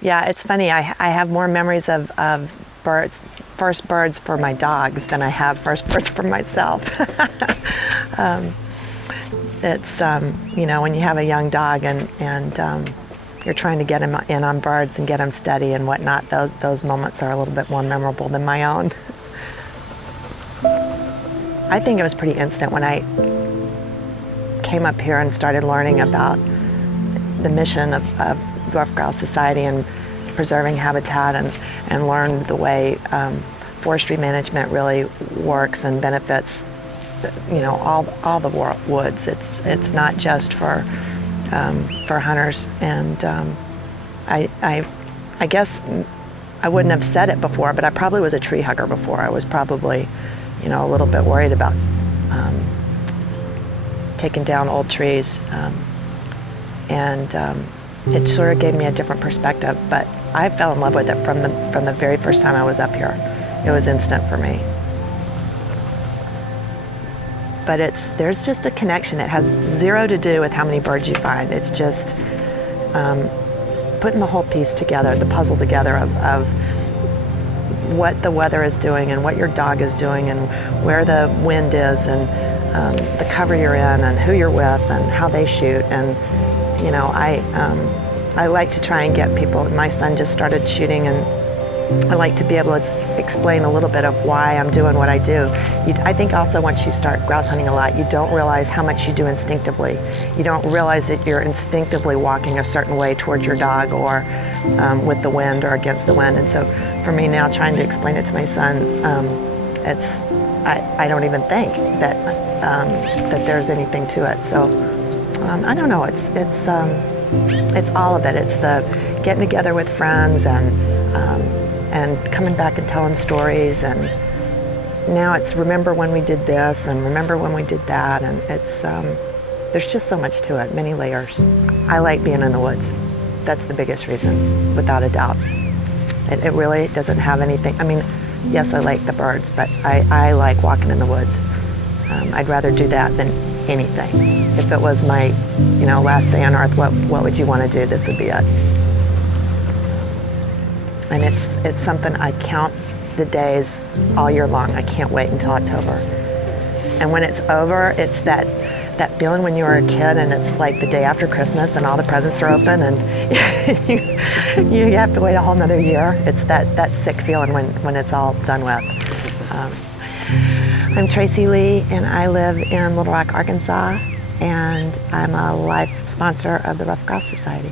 Yeah, it's funny. I have more memories of birds, first birds for my dogs than I have first birds for myself. It's, you know, when you have a young dog and you're trying to get him in on birds and get him steady and whatnot, those moments are a little bit more memorable than my own. I think it was pretty instant when I came up here and started learning about the mission of Ruffed Grouse Society and preserving habitat and learned the way forestry management really works and benefits, you know, all the woods. It's not just for hunters, and I guess I wouldn't have said it before, but I probably was a tree hugger before. I was probably, you know, a little bit worried about taking down old trees, and it sort of gave me a different perspective. But I fell in love with it from the very first time I was up here. It was instant for me. But there's just a connection. It has zero to do with how many birds you find. It's just putting the whole piece together, the puzzle together of what the weather is doing and what your dog is doing and where the wind is and the cover you're in and who you're with and how they shoot. And you know, I like to try and get people. My son just started shooting, and I like to be able to explain a little bit of why I'm doing what I do. I think also once you start grouse hunting a lot, you don't realize how much you do instinctively. You don't realize that you're instinctively walking a certain way towards your dog or with the wind or against the wind. And so for me now, trying to explain it to my son, I don't even think that there's anything to it. So I don't know. It's all of it. It's the getting together with friends and coming back and telling stories, and now it's remember when we did this and remember when we did that, and it's there's just so much to it, many layers. I like being in the woods. That's the biggest reason, without a doubt. It really doesn't have anything. I mean, yes, I like the birds, but I like walking in the woods. I'd rather do that than anything. If it was my, you know, last day on earth, what would you want to do? This would be it. And it's something I count the days all year long. I can't wait until October. And when it's over, it's that feeling when you were a kid and it's like the day after Christmas and all the presents are open and you have to wait a whole nother year. It's that sick feeling when it's all done with. I'm Tracy Lee, and I live in Little Rock, Arkansas, and I'm a life sponsor of the Ruffed Grouse Society.